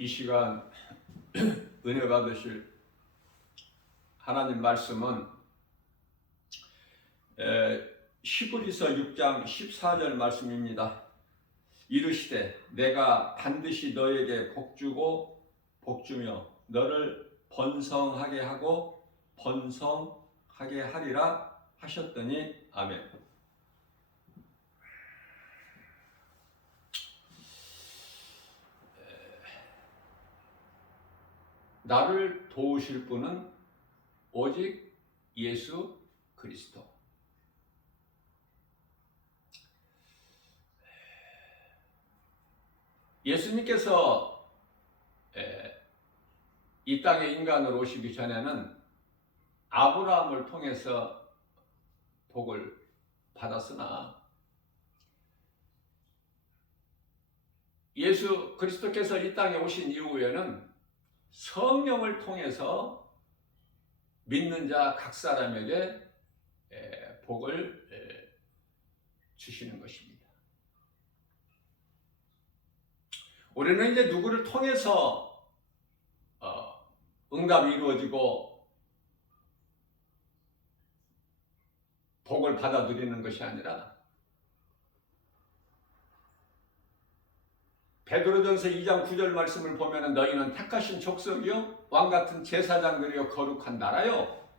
이 시간 은혜 받으실 하나님 말씀은 히브리서 6장 14절 말씀입니다. 이르시되 내가 반드시 너에게 복주고 복주며 너를 번성하게 하고 번성하게 하리라 하셨더니 아멘. 나를 도우실 분은 오직 예수 그리스도. 예수님께서 이 땅에 인간으로 오시기 전에는 아브라함을 통해서 복을 받았으나 예수 그리스도께서 이 땅에 오신 이후에는 성령을 통해서 믿는 자 각 사람에게 복을 주시는 것입니다. 우리는 이제 누구를 통해서 응답이 이루어지고 복을 받아 누리는 것이 아니라 베드로전서 2장 9절 말씀을 보면 너희는 택하신 족속이요 왕같은 제사장들이요 거룩한 나라요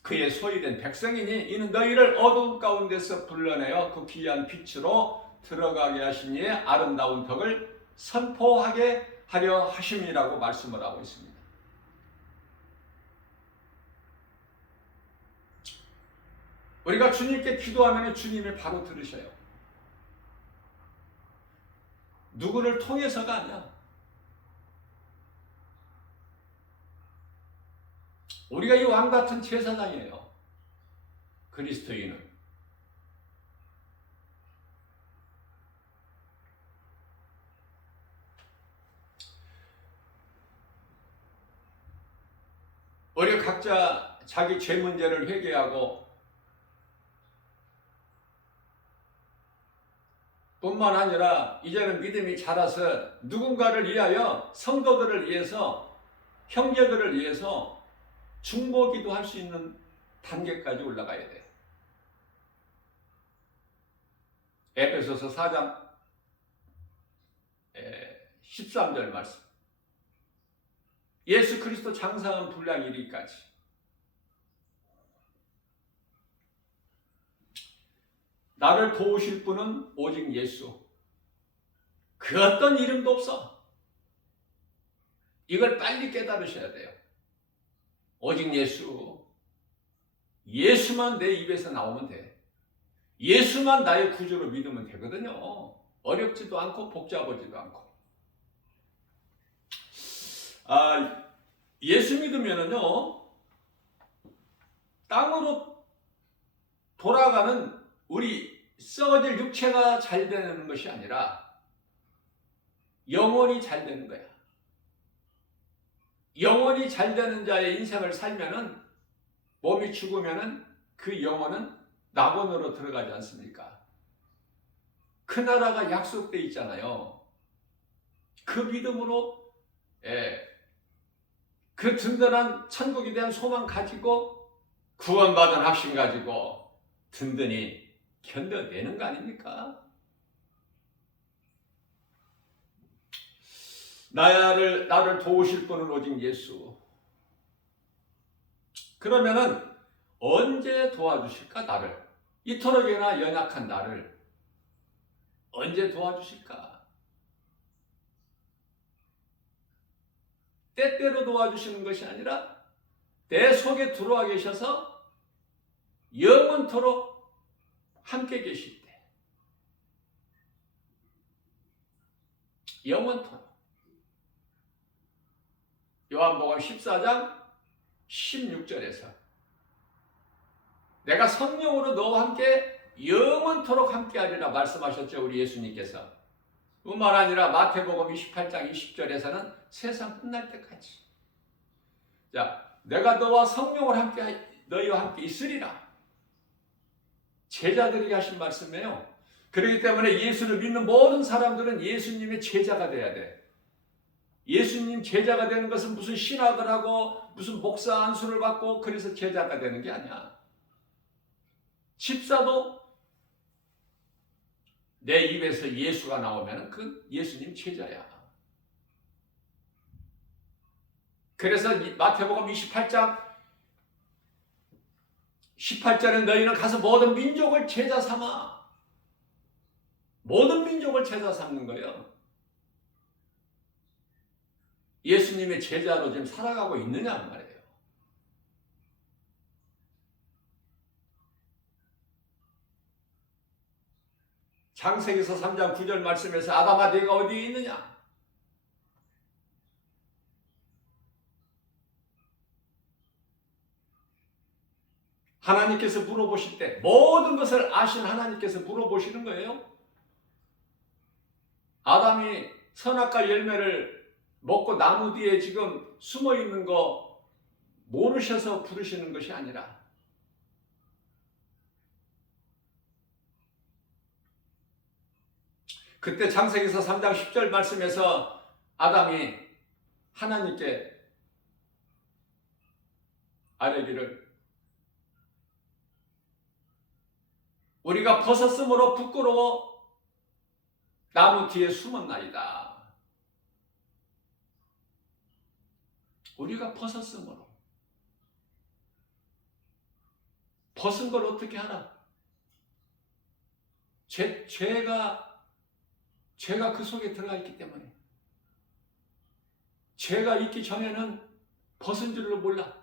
그의 소유된 백성이니 이는 너희를 어두운 가운데서 불러내어 그 귀한 빛으로 들어가게 하신 이의 아름다운 덕을 선포하게 하려 하심이라고 말씀을 하고 있습니다. 우리가 주님께 기도하면 주님이 바로 들으셔요. 누구를 통해서가 아니야. 우리가 이 왕같은 제사장이에요. 그리스도인은. 우리 각자 자기 죄 문제를 회개하고 뿐만 아니라 이제는 믿음이 자라서 누군가를 위하여 성도들을 위해서 형제들을 위해서 중보기도 할 수 있는 단계까지 올라가야 돼. 에베소서 4장 13절 말씀. 예수 그리스도 장사한 분량 이르기까지. 나를 도우실 분은 오직 예수. 그 어떤 이름도 없어. 이걸 빨리 깨달으셔야 돼요. 오직 예수. 예수만 내 입에서 나오면 돼. 예수만 나의 구주로 믿으면 되거든요. 어렵지도 않고 복잡하지도 않고. 예수 믿으면은요, 땅으로 돌아가는 우리 썩어질 육체가 잘 되는 것이 아니라 영혼이 잘 되는 거야. 영혼이 잘 되는 자의 인생을 살면은 몸이 죽으면은 그 영혼은 낙원으로 들어가지 않습니까? 그 나라가 약속되어 있잖아요. 그 믿음으로 그 든든한 천국에 대한 소망 가지고 구원받은 확신 가지고 든든히 견뎌내는 거 아닙니까? 나를 도우실 분은 오직 예수. 그러면은 언제 도와주실까 나를? 이토록이나 연약한 나를 언제 도와주실까? 때때로 도와주시는 것이 아니라 내 속에 들어와 계셔서 영원토록 함께 계실 때. 영원토록. 요한복음 14장 16절에서 내가 성령으로 너와 함께 영원토록 함께하리라 말씀하셨죠. 우리 예수님께서. 뿐만 아니라 마태복음 28장 20절에서는 세상 끝날 때까지. 자, 내가 너와 성령을 너희와 함께 있으리라. 제자들에게 하신 말씀이에요. 그렇기 때문에 예수를 믿는 모든 사람들은 예수님의 제자가 돼야 돼. 예수님 제자가 되는 것은 무슨 신학을 하고 무슨 목사 안수를 받고 그래서 제자가 되는 게 아니야. 집사도 내 입에서 예수가 나오면 그 예수님 제자야. 그래서 마태복음 28장 18절에 너희는 가서 모든 민족을 제자 삼아. 모든 민족을 제자 삼는 거예요. 예수님의 제자로 지금 살아가고 있느냐 말이에요. 창세기서 3장 9절 말씀에서 아담아 네가 어디에 있느냐? 하나님께서 물어보실 때 모든 것을 아신 하나님께서 물어보시는 거예요. 아담이 선악과 열매를 먹고 나무 뒤에 지금 숨어 있는 거 모르셔서 부르시는 것이 아니라 그때 창세기서 3장 10절 말씀에서 아담이 하나님께 아뢰기를 우리가 벗었으므로 부끄러워 나무 뒤에 숨었나이다. 우리가 벗었으므로. 벗은 걸 어떻게 하나? 죄가 그 속에 들어가 있기 때문에. 죄가 있기 전에는 벗은 줄로 몰라.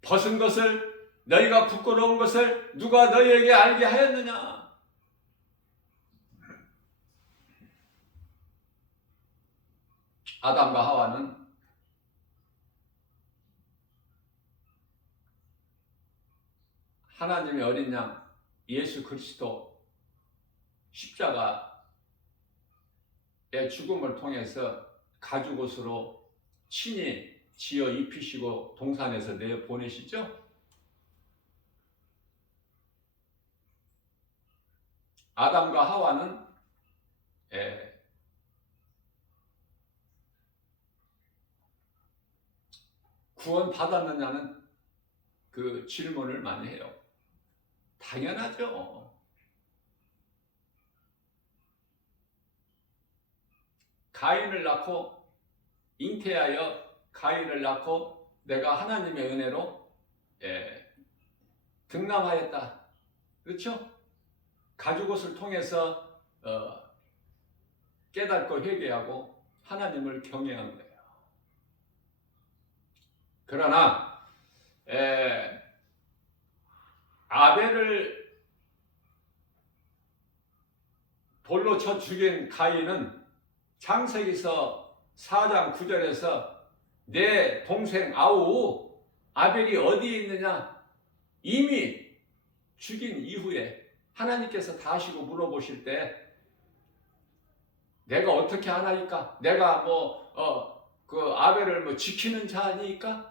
벗은 것을 너희가 부끄러운 것을 누가 너희에게 알게 하였느냐? 아담과 하와는 하나님의 어린 양 예수 그리스도 십자가의 죽음을 통해서 가죽옷으로 친히 지어 입히시고 동산에서 내보내시죠. 아담과 하와는 구원 받았느냐는 그 질문을 많이 해요. 당연하죠. 가인을 낳고 잉태하여 가인을 낳고 내가 하나님의 은혜로 등남하였다. 그렇죠? 가죽옷을 통해서 깨닫고 회개하고 하나님을 경외한 거예요. 그러나 아벨을 돌로 쳐 죽인 가인은 창세기서 4장 9절에서 내 동생 아우 아벨이 어디에 있느냐 이미 죽인 이후에 하나님께서 다시고 물어보실 때 내가 어떻게 하나이까? 내가 그 아벨을 지키는 자니까?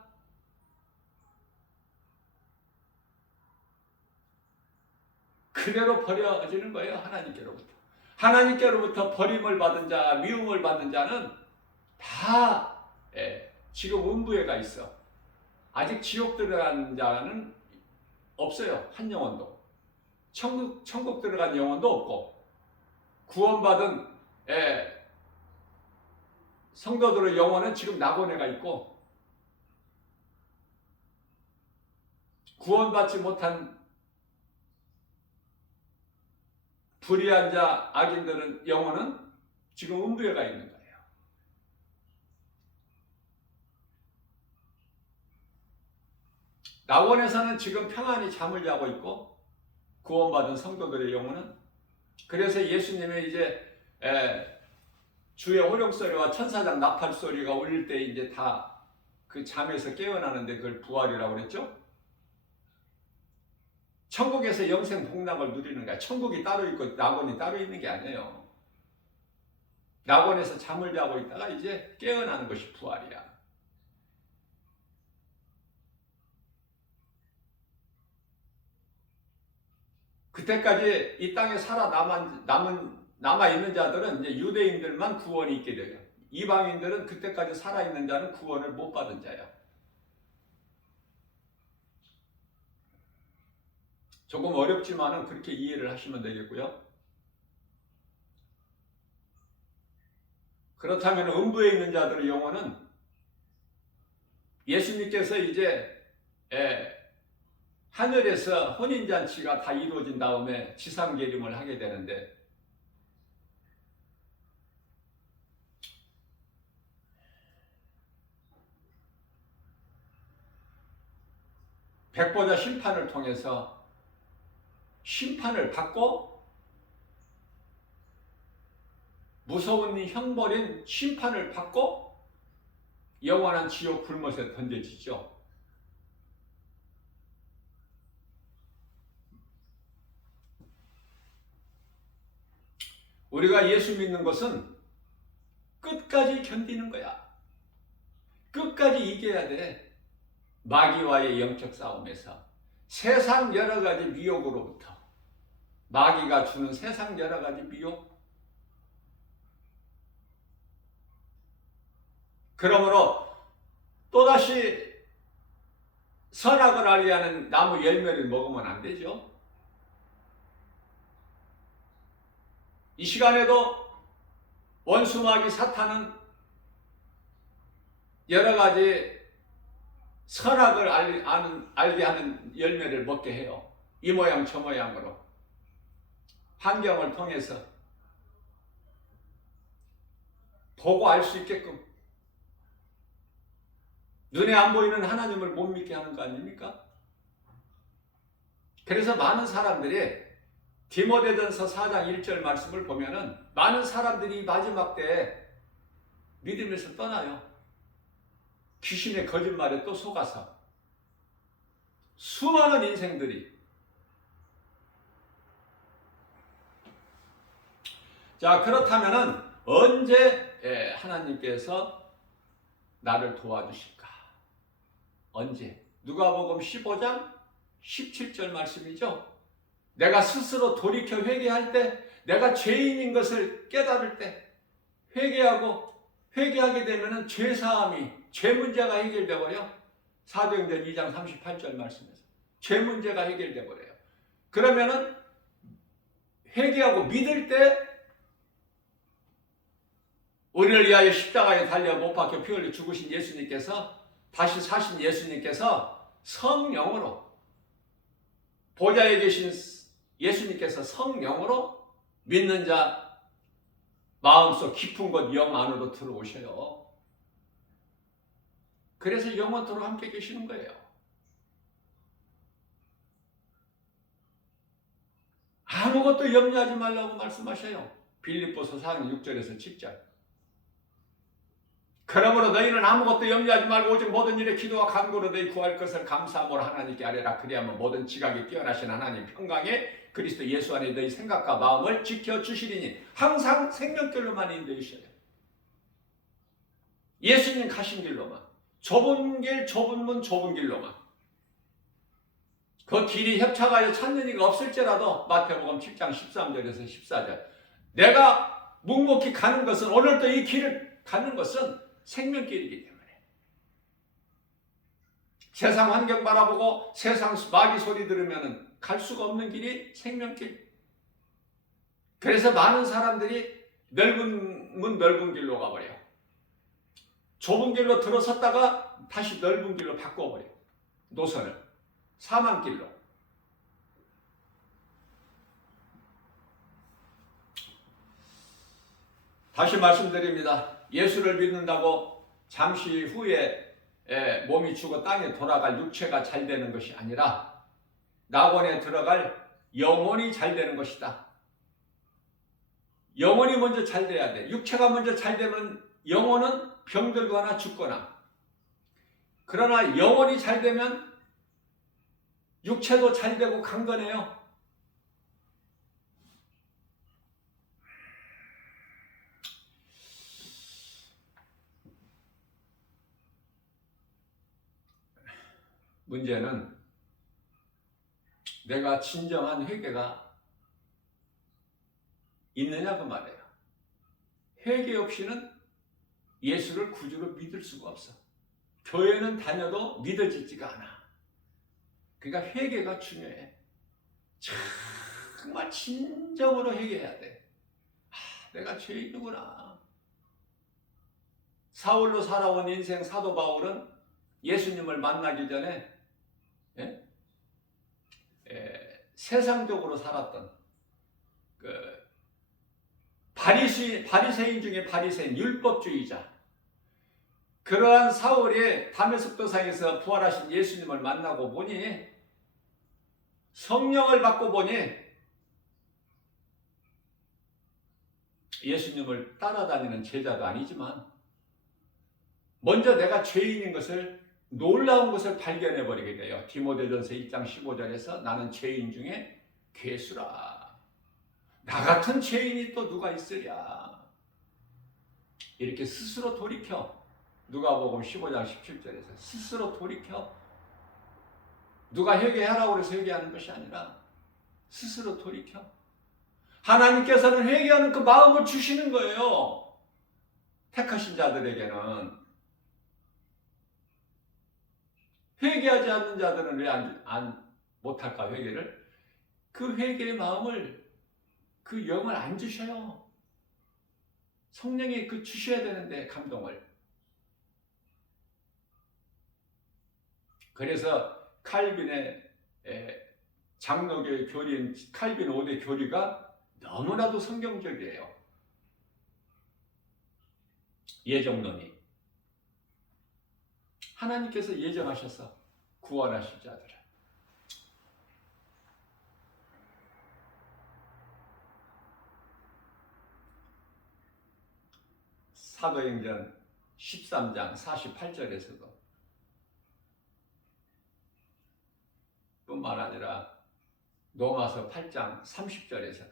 그대로 버려지는 거예요. 하나님께로부터. 하나님께로부터 버림을 받은 자, 미움을 받은 자는 다 지금 음부에 가 있어. 아직 지옥 들어간 자는 없어요. 한 영혼도. 천국 들어간 영혼도 없고 구원받은 성도들의 영혼은 지금 낙원에 가 있고 구원받지 못한 불의한 자, 악인들은 영혼은 지금 음부에 가 있는 거예요. 낙원에서는 지금 평안히 잠을 자고 있고 구원받은 성도들의 영혼은 그래서 예수님의 이제 주의 호령소리와 천사장 나팔 소리가 울릴 때 이제 다 그 잠에서 깨어나는데 그걸 부활이라고 그랬죠? 천국에서 영생 복락을 누리는 거야. 천국이 따로 있고 낙원이 따로 있는 게 아니에요. 낙원에서 잠을 자고 있다가 이제 깨어나는 것이 부활이야. 그때까지 이 땅에 남아 있는 자들은 이제 유대인들만 구원이 있게 돼요. 이방인들은 그때까지 살아 있는 자는 구원을 못 받은 자야. 조금 어렵지만은 그렇게 이해를 하시면 되겠고요. 그렇다면 음부에 있는 자들의 영혼은 예수님께서 이제 하늘에서 혼인잔치가 다 이루어진 다음에 지상계림을 하게 되는데, 백보자 심판을 통해서 심판을 받고 무서운 형벌인 심판을 받고 영원한 지옥 불못에 던져지죠. 우리가 예수 믿는 것은 끝까지 견디는 거야. 끝까지 이겨야 돼. 마귀와의 영적 싸움에서 세상 여러 가지 미혹으로부터, 마귀가 주는 세상 여러 가지 미혹, 그러므로 또다시 선악을 알게 하는 나무 열매를 먹으면 안 되죠. 이 시간에도 원수 마귀 사탄은 여러 가지 선악을 알게 하는 열매를 먹게 해요. 이 모양 저 모양으로 환경을 통해서 보고 알 수 있게끔 눈에 안 보이는 하나님을 못 믿게 하는 거 아닙니까? 그래서 많은 사람들이 디모데전서 4장 1절 말씀을 보면은 많은 사람들이 마지막 때에 믿음에서 떠나요. 귀신의 거짓말에 또 속아서 수많은 인생들이. 자, 그렇다면은 언제 하나님께서 나를 도와주실까? 언제? 누가복음 15장 17절 말씀이죠. 내가 스스로 돌이켜 회개할 때, 내가 죄인인 것을 깨달을 때, 회개하게 되면은 죄사함이, 죄 문제가 해결되어요. 사도행전 2장 38절 말씀에서 죄 문제가 해결돼 버려요. 그러면은 회개하고 믿을 때 우리를 위하여 십자가에 달려 못 박혀 피 흘려 죽으신 예수님께서, 다시 사신 예수님께서 성령으로, 보좌에 계신 예수님께서 성령으로 믿는 자 마음속 깊은 곳 영 안으로 들어오셔요. 그래서 영원토록 함께 계시는 거예요. 아무것도 염려하지 말라고 말씀하셔요. 빌립보서 4장 6절에서 7절. 그러므로 너희는 아무것도 염려하지 말고 오직 모든 일에 기도와 간구로 너희 구할 것을 감사함으로 하나님께 아뢰라. 그리하면 모든 지각이 뛰어나신 하나님 평강에 그리스도 예수 안에 너희 생각과 마음을 지켜주시리니. 항상 생명길로만 인도해주셔요. 예수님 가신 길로만, 좁은 길, 좁은 문, 좁은 길로만. 그 길이 협착하여 찾는 이가 없을지라도 마태복음 7장 13절에서 14절. 내가 묵묵히 가는 것은, 오늘도 이 길을 가는 것은 생명길이기 때문에, 세상 환경 바라보고 세상 마귀 소리 들으면 갈 수가 없는 길이 생명길. 그래서 많은 사람들이 넓은 문 넓은 길로 가버려요. 좁은 길로 들어섰다가 다시 넓은 길로 바꿔버려요. 노선을 사망길로. 다시 말씀드립니다. 예수를 믿는다고 잠시 후에 몸이 죽어 땅에 돌아갈 육체가 잘 되는 것이 아니라 낙원에 들어갈 영혼이 잘 되는 것이다. 영혼이 먼저 잘 돼야 돼. 육체가 먼저 잘 되면 영혼은 병들거나 죽거나. 그러나 영혼이 잘 되면 육체도 잘 되고 강건해요. 문제는 내가 진정한 회개가 있느냐 그 말이에요. 회개 없이는 예수를 구주로 믿을 수가 없어. 교회는 다녀도 믿어지지가 않아. 그러니까 회개가 중요해. 정말 진정으로 회개해야 돼. 내가 죄인이구나. 사울로 살아온 인생 사도 바울은 예수님을 만나기 전에 세상적으로 살았던 그 바리새인 중에 바리새인, 율법주의자, 그러한 사울이 다메섹 도상에서 부활하신 예수님을 만나고 보니, 성령을 받고 보니 예수님을 따라다니는 제자도 아니지만 먼저 내가 죄인인 것을, 놀라운 것을 발견해 버리게 돼요. 디모데전서 1장 15절에서 나는 죄인 중에 괴수라. 나 같은 죄인이 또 누가 있으랴. 이렇게 스스로 돌이켜. 누가복음 15장 17절에서 스스로 돌이켜. 누가 회개하라고 해서 회개하는 것이 아니라 스스로 돌이켜. 하나님께서는 회개하는 그 마음을 주시는 거예요. 택하신 자들에게는. 회개하지 않는 자들은 왜 못할까, 회개를? 그 회개의 마음을, 그 영을 안 주셔요. 성령이 그 주셔야 되는데, 감동을. 그래서 칼빈의 장로교의 교리인 칼빈 5대 교리가 너무나도 성경적이에요. 예정론이. 하나님께서 예정하셔서 구원하실 자들을. 사도행전 13장 48절에서도 뿐만 아니라 로마서 8장 30절에서도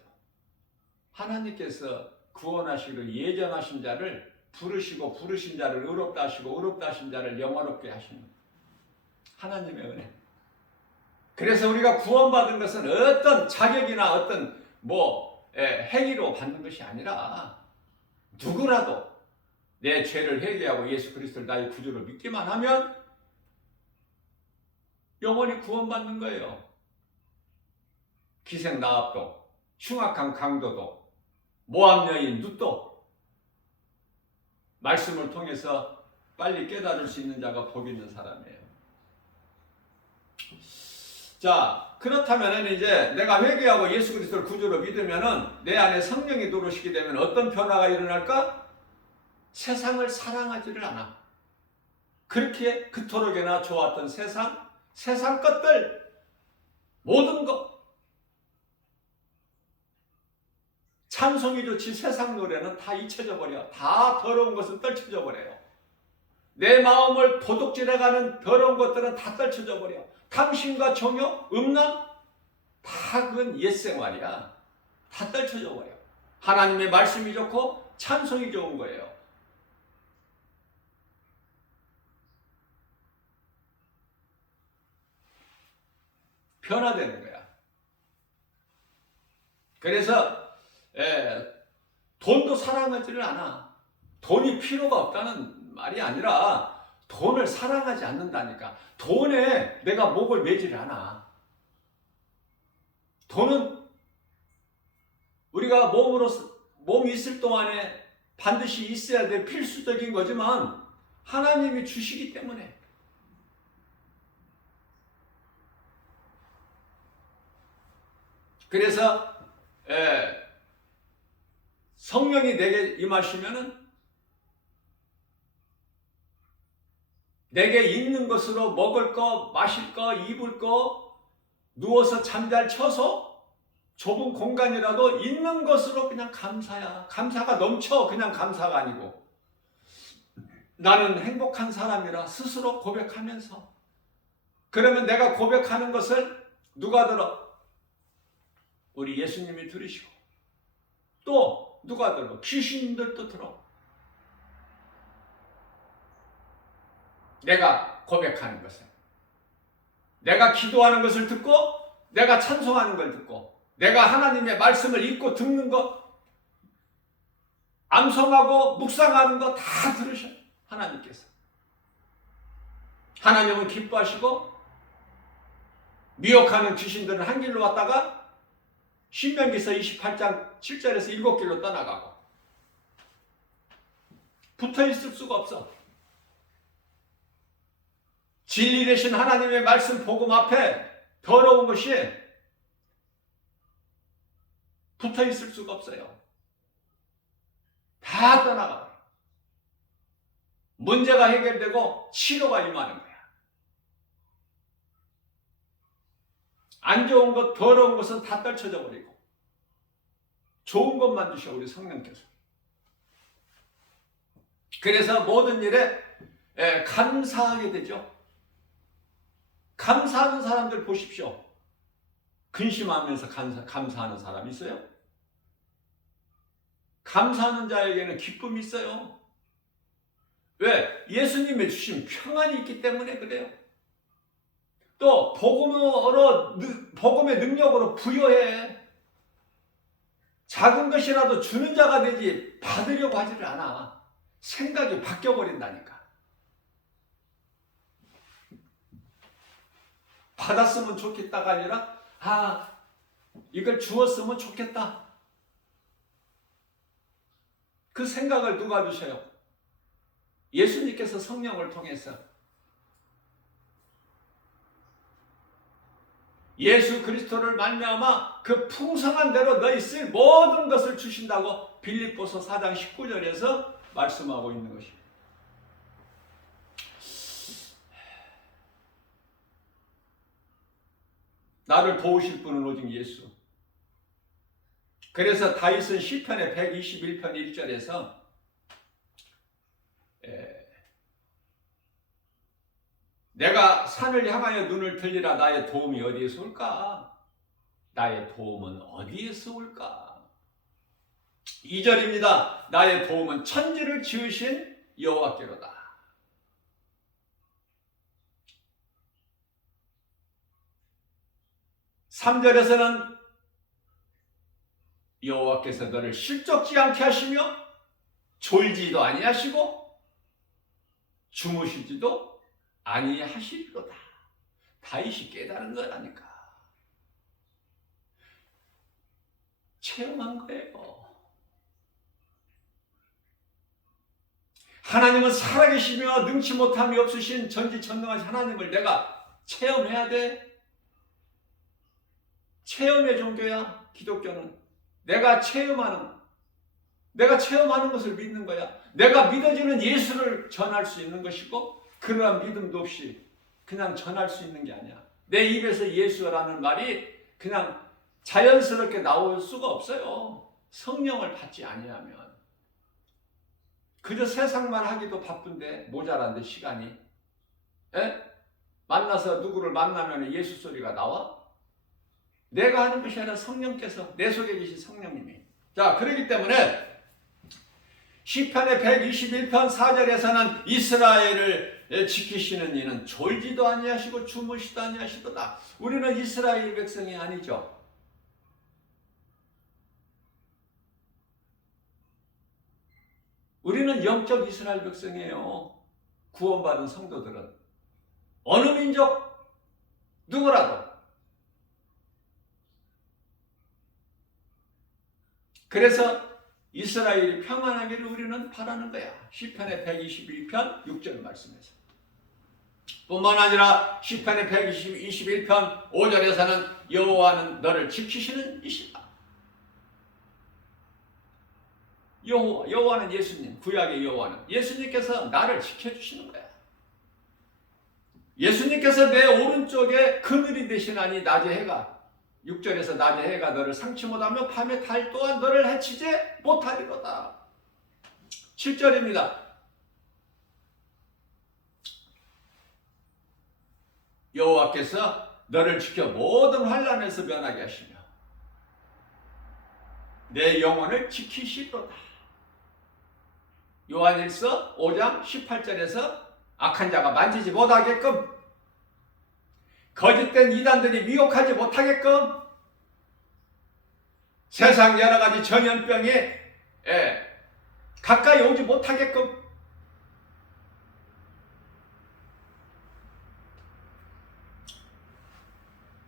하나님께서 구원하시기로 예정하신 자를 부르시고, 부르신 자를 의롭다 하시고, 의롭다 하신 자를 영화롭게 하시는 하나님의 은혜. 그래서 우리가 구원받은 것은 어떤 자격이나 어떤 행위로 받는 것이 아니라 누구라도 내 죄를 회개하고 예수 그리스도를 나의 구주로 믿기만 하면 영원히 구원받는 거예요. 기생 나합도, 흉악한 강도도, 모함 여인 룻도 말씀을 통해서 빨리 깨달을 수 있는 자가 복 있는 사람이에요. 자, 그렇다면 이제 내가 회개하고 예수 그리스도를 구주로 믿으면 내 안에 성령이 들어오시게 되면 어떤 변화가 일어날까? 세상을 사랑하지를 않아. 그렇게 그토록이나 좋았던 세상 것들, 모든 것, 찬송이 좋지 세상 노래는 다 잊혀져 버려. 다 더러운 것은 떨쳐져 버려요. 내 마음을 도둑질해가는 더러운 것들은 다 떨쳐져 버려. 탐심과 정욕, 음란, 다 그건 옛생활이야. 다 떨쳐져 버려. 하나님의 말씀이 좋고 찬송이 좋은 거예요. 변화되는 거야. 그래서 돈도 사랑하지를 않아. 돈이 필요가 없다는 말이 아니라 돈을 사랑하지 않는다니까. 돈에 내가 목을 매지를 않아. 돈은 우리가 몸이 있을 동안에 반드시 있어야 될 필수적인 거지만 하나님이 주시기 때문에. 그래서 성령이 내게 임하시면은 내게 있는 것으로 먹을 거, 마실 거, 입을 거, 누워서 잠잘 쳐서 좁은 공간이라도 있는 것으로 그냥 감사야. 감사가 넘쳐. 그냥 감사가 아니고 나는 행복한 사람이라 스스로 고백하면서. 그러면 내가 고백하는 것을 누가 들어? 우리 예수님이 들으시고 또 누가 들어? 귀신들도 들어. 내가 고백하는 것을, 내가 기도하는 것을 듣고 내가 찬송하는 걸 듣고 내가 하나님의 말씀을 읽고 듣는 거, 암송하고 묵상하는 거 다 들으셔요. 하나님께서. 하나님은 기뻐하시고 미혹하는 귀신들은 한 길로 왔다가 신명기서 28장 7절에서 7길로 떠나가고 붙어있을 수가 없어. 진리 되신 하나님의 말씀 복음 앞에 더러운 것이 붙어있을 수가 없어요. 다 떠나가요. 문제가 해결되고 치료가 임하는 거야. 안 좋은 것, 더러운 것은 다 떨쳐져 버리고 좋은 것만 주셔, 우리 성령께서. 그래서 모든 일에 감사하게 되죠. 감사하는 사람들 보십시오. 근심하면서 감사하는 사람 있어요? 감사하는 자에게는 기쁨이 있어요. 왜? 예수님의 주신 평안이 있기 때문에 그래요. 또 복음의 능력으로 부여해. 작은 것이라도 주는 자가 되지 받으려고 하지를 않아. 생각이 바뀌어버린다니까. 받았으면 좋겠다가 아니라 이걸 주었으면 좋겠다. 그 생각을 누가 주셔요? 예수님께서 성령을 통해서. 예수 그리스도를 말미암아 그 풍성한 대로 너희 쓸 모든 것을 주신다고 빌립보서 4장 19절에서 말씀하고 있는 것입니다. 나를 도우실 분은 오직 예수. 그래서 다윗은 시편의 121편 1절에서 내가 산을 향하여 눈을 들리라. 나의 도움이 어디에서 올까? 나의 도움은 어디에서 올까? 2절입니다. 나의 도움은 천지를 지으신 여호와께로다. 3절에서는 여호와께서 너를 실족지 않게 하시며 졸지도 아니하시고 주무시지도 아니하시리로다. 다윗이 깨달은 거라니까. 체험한 거예요. 하나님은 살아계시며 능치 못함이 없으신 전지전능하신 하나님을 내가 체험해야 돼. 체험의 종교야, 기독교는. 내가 체험하는 것을 믿는 거야. 내가 믿어지는 예수를 전할 수 있는 것이고, 그러한 믿음도 없이 그냥 전할 수 있는 게 아니야. 내 입에서 예수라는 말이 그냥 자연스럽게 나올 수가 없어요. 성령을 받지 아니하면. 그저 세상만 하기도 바쁜데, 모자란데 시간이. 만나서 누구를 만나면 예수 소리가 나와? 내가 하는 것이 아니라 성령께서, 내 속에 계신 성령님이. 자, 그렇기 때문에 시편의 121편 4절에서는 이스라엘을 지키시는 이는 졸지도 아니하시고 주무시도 아니하시도다. 우리는 이스라엘 백성이 아니죠. 우리는 영적 이스라엘 백성이에요. 구원받은 성도들은. 어느 민족, 누구라도. 그래서 이스라엘이 평안하기를 우리는 바라는 거야. 시편의 121편 6절 말씀에서. 뿐만 아니라 시편의 121편 5절에서는 여호와는 너를 지키시는 이시다. 여호와는 예수님, 구약의 여호와는 예수님께서 나를 지켜주시는 거야. 예수님께서 내 오른쪽에 그늘이 되시나니 낮의 해가, 6절에서 낮의 해가 너를 상치 못하며 밤의 달 또한 너를 해치지 못하리로다. 7절입니다. 여호와께서 너를 지켜 모든 환난에서 면하게 하시며 내 영혼을 지키시리로다. 요한일서 5장 18절에서 악한 자가 만지지 못하게끔 거짓된 이단들이 미혹하지 못하게끔 세상 여러 가지 전염병에 가까이 오지 못하게끔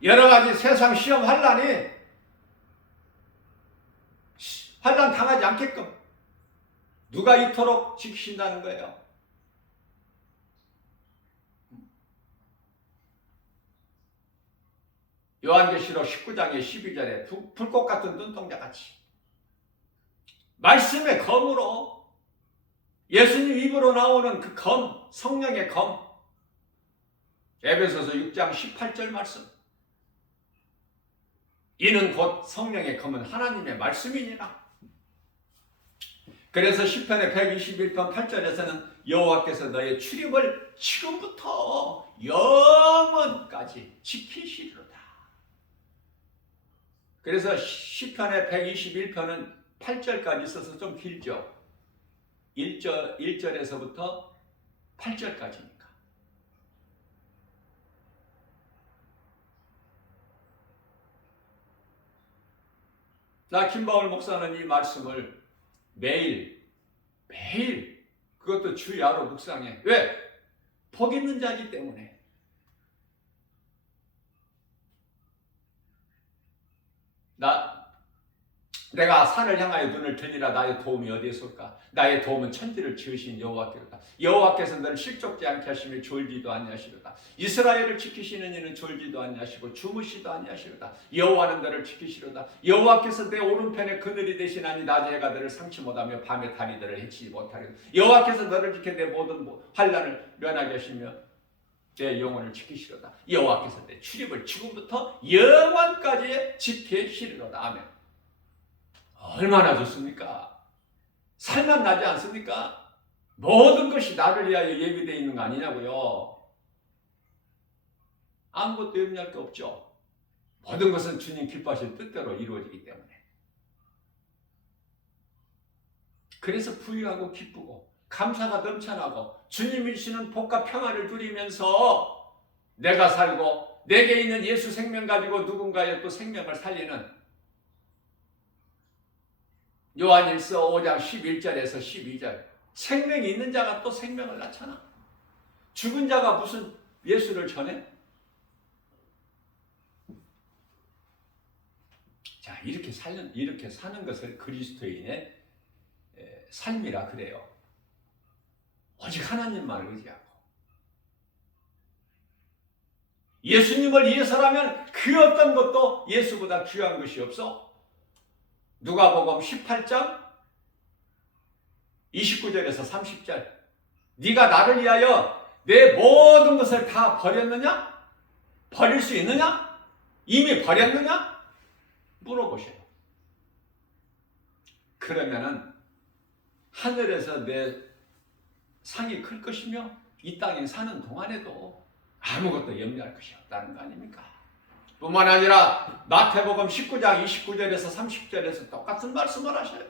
여러 가지 세상 시험 환난 당하지 않게끔 누가 이토록 지키신다는 거예요. 요한계시록 19장의 12절에 불꽃 같은 눈동자 같이 말씀의 검으로 예수님 입으로 나오는 그 검, 성령의 검, 에베소서 6장 18절 말씀, 이는 곧 성령의 검은 하나님의 말씀이니라. 그래서 시편의 121편 8절에서는 여호와께서 너의 출입을 지금부터 영원까지 지키시리로다. 그래서 시편의 121편은 8절까지 있어서 좀 길죠. 1절에서부터 8절까지니까. 나 김바울 목사는 이 말씀을 매일 그것도 주야로 묵상해. 왜? 복 있는 자이기 때문에. 내가 산을 향하여 눈을 드니라. 나의 도움이 어디에서 올까? 나의 도움은 천지를 지으신 여호와께로다. 여호와께서 너를 실족지 않게 하시며 졸지도 아니하시로다. 이스라엘을 지키시는 이는 졸지도 아니하시고 주무시도 아니하시로다. 여호와는 너를 지키시로다. 여호와께서 내 오른편에 그늘이 되시나니 낮에 해가 너를 상치 못하며 밤에 달이 너를 해치지 못하리로다. 여호와께서 너를 지켜 내 모든 환난을 면하게 하시며 내 영혼을 지키시로다. 여호와께서 내 출입을 지금부터 영원까지 지키시리로다. 아멘. 얼마나 좋습니까? 살만 나지 않습니까? 모든 것이 나를 위하여 예비되어 있는 거 아니냐고요. 아무것도 염려할 게 없죠. 모든 것은 주님 기뻐하신 뜻대로 이루어지기 때문에. 그래서 부유하고 기쁘고 감사가 넘쳐나고 주님이 주시는 복과 평화를 누리면서 내가 살고 내게 있는 예수 생명 가지고 누군가의 또 생명을 살리는 요한일서 5장 11절에서 12절 생명이 있는 자가 또 생명을 낳잖아. 죽은 자가 무슨 예수를 전해? 자, 이렇게 사는 것을 그리스도인의 삶이라 그래요. 오직 하나님만 의지하고 예수님을 위해서라면 그 어떤 것도 예수보다 귀한 것이 없어. 누가복음 18장 29절에서 30절 네가 나를 위하여 내 모든 것을 다 버렸느냐? 버릴 수 있느냐? 이미 버렸느냐? 물어보셔요. 그러면은 하늘에서 내 상이 클 것이며 이 땅에 사는 동안에도 아무것도 염려할 것이 없다는 거 아닙니까? 뿐만 아니라 마태복음 19장 29절에서 30절에서 똑같은 말씀을 하셔요.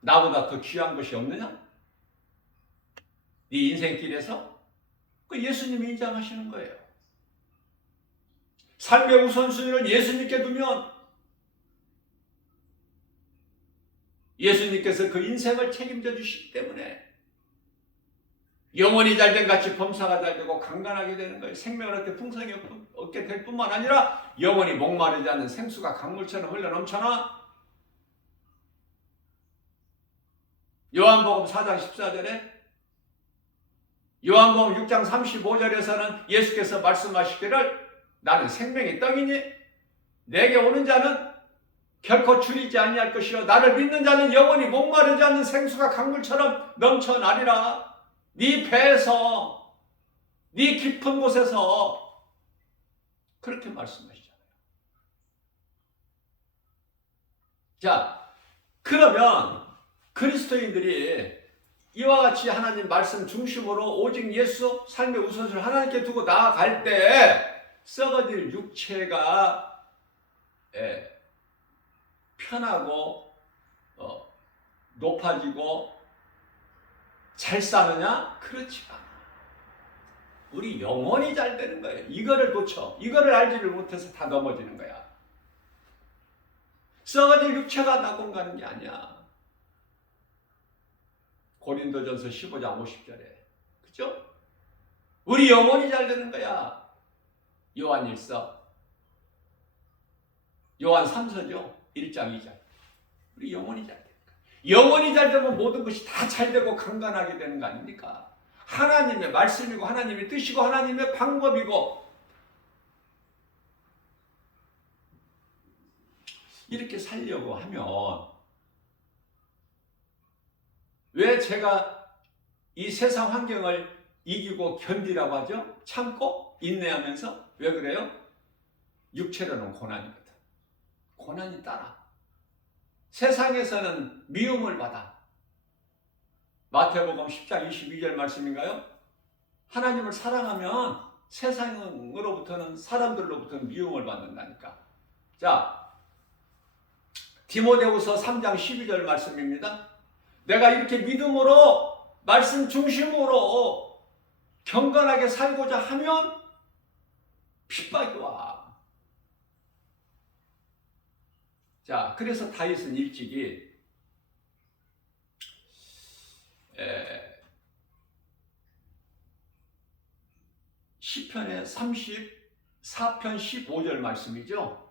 나보다 더 귀한 것이 없느냐? 네 인생길에서? 그 예수님이 인정하시는 거예요. 삶의 우선순위를 예수님께 두면 예수님께서 그 인생을 책임져 주시기 때문에 영혼이 잘된 같이 범사가 잘되고 강건하게 되는 거예요. 생명을 얻게 풍성히 얻게 될 뿐만 아니라 영혼이 목마르지 않는 생수가 강물처럼 흘러넘쳐나. 요한복음 4장 14절에 요한복음 6장 35절에서는 예수께서 말씀하시기를 나는 생명의 떡이니 내게 오는 자는 결코 줄이지 아니할 것이요 나를 믿는 자는 영원히 목마르지 않는 생수가 강물처럼 넘쳐나리라. 네 배에서 네 깊은 곳에서 그렇게 말씀하시잖아요. 자, 그러면 그리스도인들이 이와 같이 하나님 말씀 중심으로 오직 예수 삶의 우선순위를 하나님께 두고 나아갈 때 썩어질 육체가 편하고 높아지고 잘 사느냐? 그렇지 않아. 우리 영혼이 잘 되는 거예요. 이거를 놓쳐. 이거를 알지를 못해서 다 넘어지는 거야. 썩어질 육체가 낙원 가는 게 아니야. 고린도전서 15장 50절에. 그죠? 우리 영혼이 잘 되는 거야. 요한 1서. 요한 3서죠. 1장 2장. 우리 영혼이 잘 되는 거야. 영혼이 잘 되면 모든 것이 다 잘 되고 강건하게 되는 거 아닙니까? 하나님의 말씀이고 하나님의 뜻이고 하나님의 방법이고 이렇게 살려고 하면 왜 제가 이 세상 환경을 이기고 견디라고 하죠? 참고 인내하면서. 왜 그래요? 육체로는 고난이거든. 고난이 따라. 세상에서는 미움을 받아. 마태복음 10장 22절 말씀인가요? 하나님을 사랑하면 세상으로부터는 사람들로부터는 미움을 받는다니까. 자, 디모데후서 3장 12절 말씀입니다. 내가 이렇게 믿음으로 말씀 중심으로 경건하게 살고자 하면 핍박이 와. 자, 그래서 다윗은 일찍이 시편의 34편 15절 말씀이죠.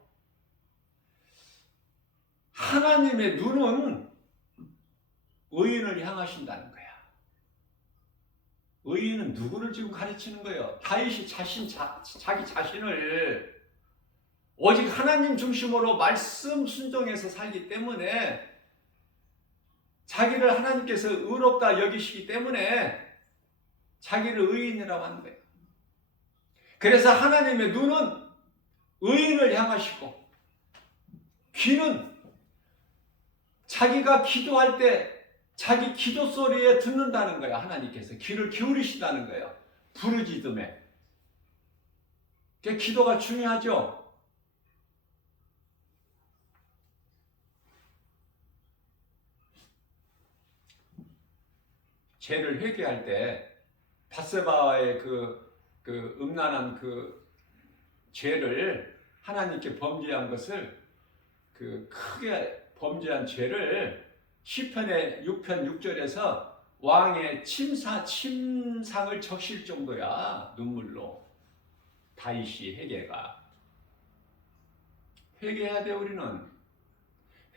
하나님의 눈은 의인을 향하신다는 거야. 의인은 누구를 지금 가르치는 거예요? 다윗이 자기 자신을 오직 하나님 중심으로 말씀 순종해서 살기 때문에 자기를 하나님께서 의롭다 여기시기 때문에 자기를 의인이라고 하는 거예요. 그래서 하나님의 눈은 의인을 향하시고 귀는 자기가 기도할 때 자기 기도 소리에 듣는다는 거야. 하나님께서 귀를 기울이시다는 거예요. 부르짖음에. 기도가 중요하죠. 죄를 회개할 때 밧세바와의 그 음란한 그 죄를 하나님께 범죄한 것을 그 크게 범죄한 죄를 시편의 6편 6절에서 왕의 침상을 적실 정도야. 눈물로. 다윗이 회개해야 돼. 우리는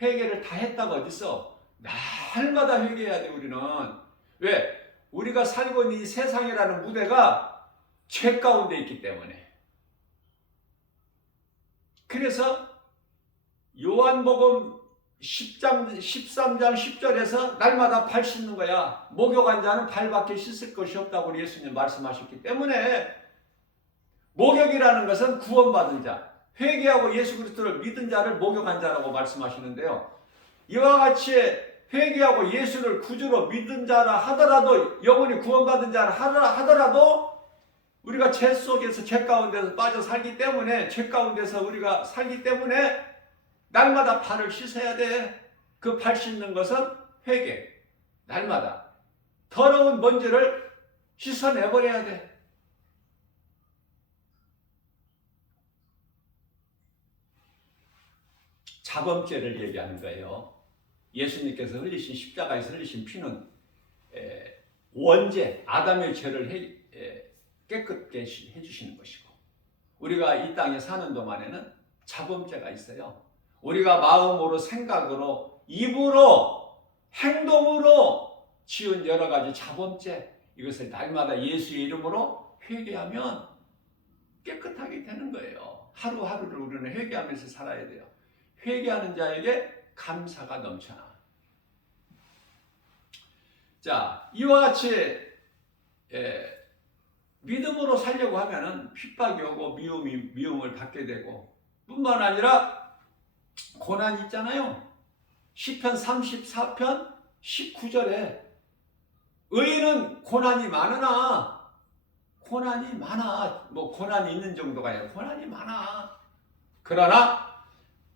회개를 다 했다가 어딨어? 날마다 회개해야 돼. 우리는. 왜? 우리가 살고 있는 이 세상이라는 무대가 죄 가운데 있기 때문에. 그래서 요한복음 13장 10절에서 날마다 발 씻는 거야. 목욕한 자는 발밖에 씻을 것이 없다고 우리 예수님 말씀하셨기 때문에 목욕이라는 것은 구원받은 자, 회개하고 예수 그리스도를 믿은 자를 목욕한 자라고 말씀하시는데요. 이와 같이 회개하고 예수를 구주로 믿은 자라 하더라도, 영원히 구원받은 자라 하더라도 우리가 죄 속에서 죄 가운데서 빠져 살기 때문에, 죄 가운데서 우리가 살기 때문에 날마다 발을 씻어야 돼. 그 발 씻는 것은 회개. 날마다 더러운 먼지를 씻어내버려야 돼. 자범죄를 얘기하는 거예요. 예수님께서 흘리신 십자가에서 흘리신 피는 원죄, 아담의 죄를 깨끗게 해주시는 것이고, 우리가 이 땅에 사는 동안에는 자범죄가 있어요. 우리가 마음으로, 생각으로, 입으로, 행동으로 지은 여러 가지 자범죄, 이것을 날마다 예수의 이름으로 회개하면 깨끗하게 되는 거예요. 하루하루를 우리는 회개하면서 살아야 돼요. 회개하는 자에게 감사가 넘쳐나. 자, 이와 같이 믿음으로 살려고 하면은 핍박이 오고 미움을 받게 되고, 뿐만 아니라 고난이 있잖아요. 시편 34편 19절에 의인은 고난이 많으나, 고난이 많아. 뭐 고난이 있는 정도가 아니라 고난이 많아. 그러나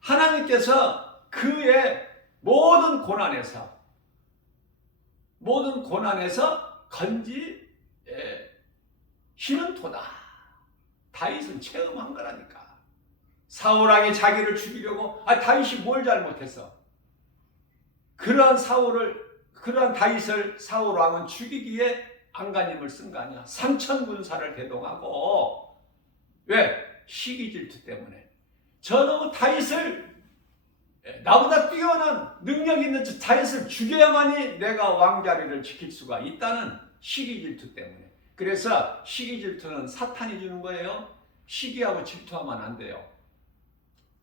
하나님께서 그의 모든 고난에서 희는 도다. 다윗은 체험한 거라니까. 사울왕이 자기를 죽이려고 다윗이 뭘 잘못했어? 그러한 다윗을 사울왕은 죽이기에 안간힘을 쓴 거 아니야. 3,000군사를 대동하고. 왜? 시기질투 때문에. 저놈의 다윗을, 나보다 뛰어난 능력 있는 다윗을 죽여야만이 내가 왕자리를 지킬 수가 있다는 시기질투 때문에. 그래서 시기질투는 사탄이 주는 거예요. 시기하고 질투하면 안 돼요.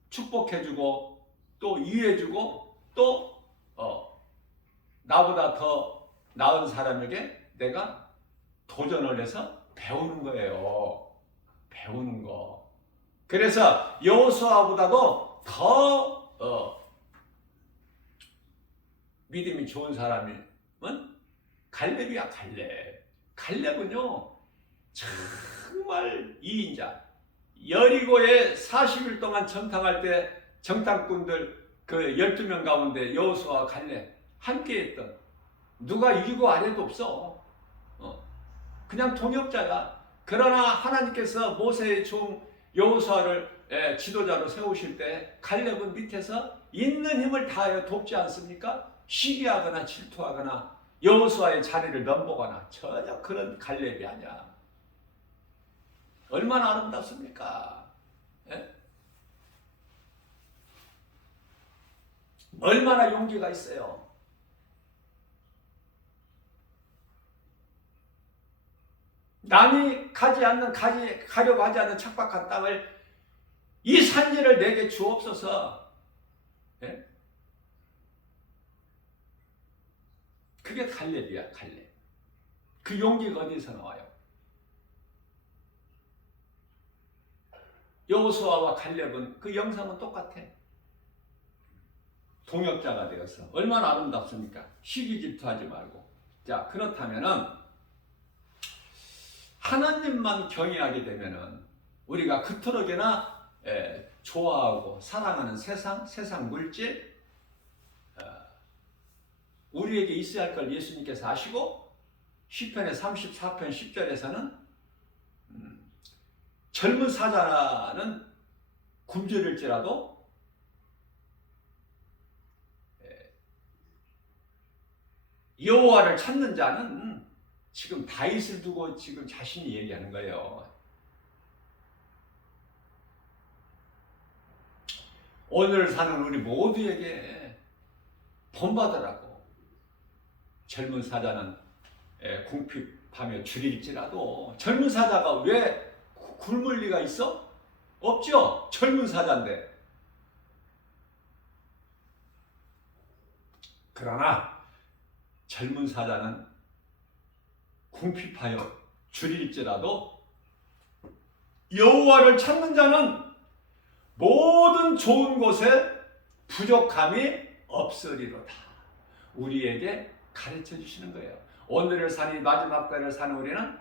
축복해주고 또 이해해주고 또 나보다 더 나은 사람에게 내가 도전을 해서 배우는 거예요. 배우는 거. 그래서 여호수아보다도 더 믿음이 좋은 사람은 갈렙이야. 갈렙은요 정말 이인자. 여리고에 40일 동안 정탐할 때 정탐꾼들 그 12명 가운데 여호수아와 갈렙 함께 했던, 누가 이고 아래도 없어. 그냥 동역자야. 그러나 하나님께서 모세의 종 여호수아를 지도자로 세우실 때 갈렙은 밑에서 있는 힘을 다하여 돕지 않습니까? 시기하거나 질투하거나 여호수아의 자리를 넘보거나 전혀 그런 갈렙이 아니야. 얼마나 아름답습니까? 예? 얼마나 용기가 있어요. 남이 가려고 하지 않는 척박한 땅을, 이 산지를 내게 주옵소서. 예? 그게 갈렙이야. 갈렙. 그 용기가 어디서 나와요? 여호수아와 갈렙은 그 영상은 똑같아. 동역자가 되어서 얼마나 아름답습니까? 시기질투하지 말고. 자, 그렇다면은 하나님만 경외하게 되면은 우리가 그토록이나 좋아하고 사랑하는 세상 물질, 우리에게 있어야 할 걸 예수님께서 아시고 시편의 34편 10절에서는 젊은 사자는 굶주릴지라도 여호와를 찾는 자는, 지금 다윗을 두고 지금 자신이 얘기하는 거예요. 오늘 사는 우리 모두에게 본받으라고. 젊은 사자는 궁핍하며 줄일지라도. 젊은 사자가 왜 굶을 리가 있어? 없죠. 젊은 사자인데. 그러나 젊은 사자는 궁핍하여 줄일지라도 여호와를 찾는 자는 모든 좋은 곳에 부족함이 없으리로다. 우리에게 가르쳐 주시는 거예요. 오늘을 사니 마지막 때를 사는 우리는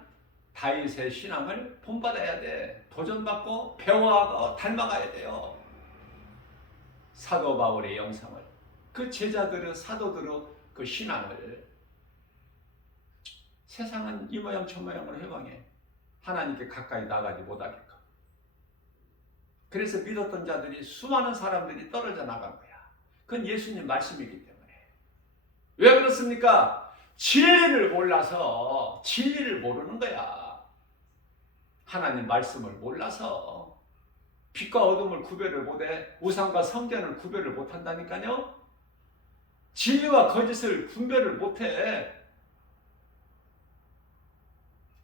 다윗의 신앙을 본받아야 돼. 도전받고 배워하고 닮아가야 돼요. 사도 바울의 영상을, 그 제자들의 사도들의 그 신앙을. 세상은 이 모양 저 모양으로 해방해. 하나님께 가까이 나가지 못하게끔. 그래서 믿었던 자들이, 수많은 사람들이 떨어져 나간 거야. 그건 예수님 말씀이기 때문에. 왜 그렇습니까? 진리를 몰라서. 진리를 모르는 거야. 하나님 말씀을 몰라서. 빛과 어둠을 구별을 못해. 우상과 성전을 구별을 못한다니까요. 진리와 거짓을 분별을 못해.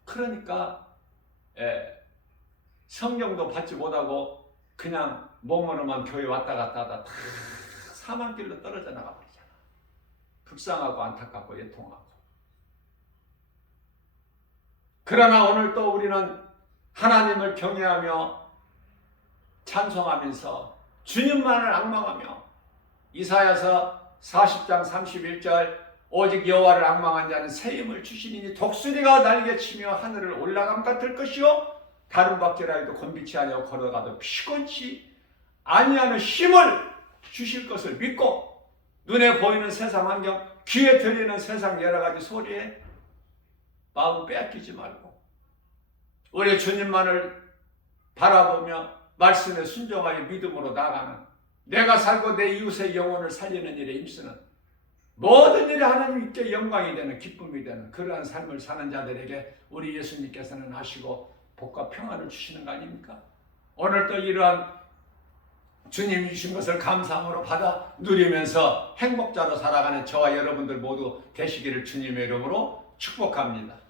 그러니까 성령도 받지 못하고 그냥 몸으로만 교회 왔다 갔다 하다 다 사망길로 떨어져 나가버리잖아. 불쌍하고 안타깝고 애통하고. 그러나 오늘 또 우리는 하나님을 경외하며 찬송하면서 주님만을 앙망하며, 이사야서 40장 31절 오직 여호와를 앙망한 자는 새 힘을 주시니 독수리가 날개치며 하늘을 올라감 같을 것이요 다른 박제라에도 곤비치 아니하고 걸어가도 피곤치 아니하는 힘을 주실 것을 믿고, 눈에 보이는 세상 환경, 귀에 들리는 세상 여러 가지 소리에 마음 빼앗기지 말고 우리 주님만을 바라보며 말씀에 순종하여 믿음으로 나아가는, 내가 살고 내 이웃의 영혼을 살리는 일에 힘쓰는, 모든 일이 하나님께 영광이 되는, 기쁨이 되는 그러한 삶을 사는 자들에게 우리 예수님께서는 하시고 복과 평안을 주시는 거 아닙니까? 오늘 또 이러한 주님이 주신 것을 감사함으로 받아 누리면서 행복자로 살아가는 저와 여러분들 모두 되시기를 주님의 이름으로 축복합니다.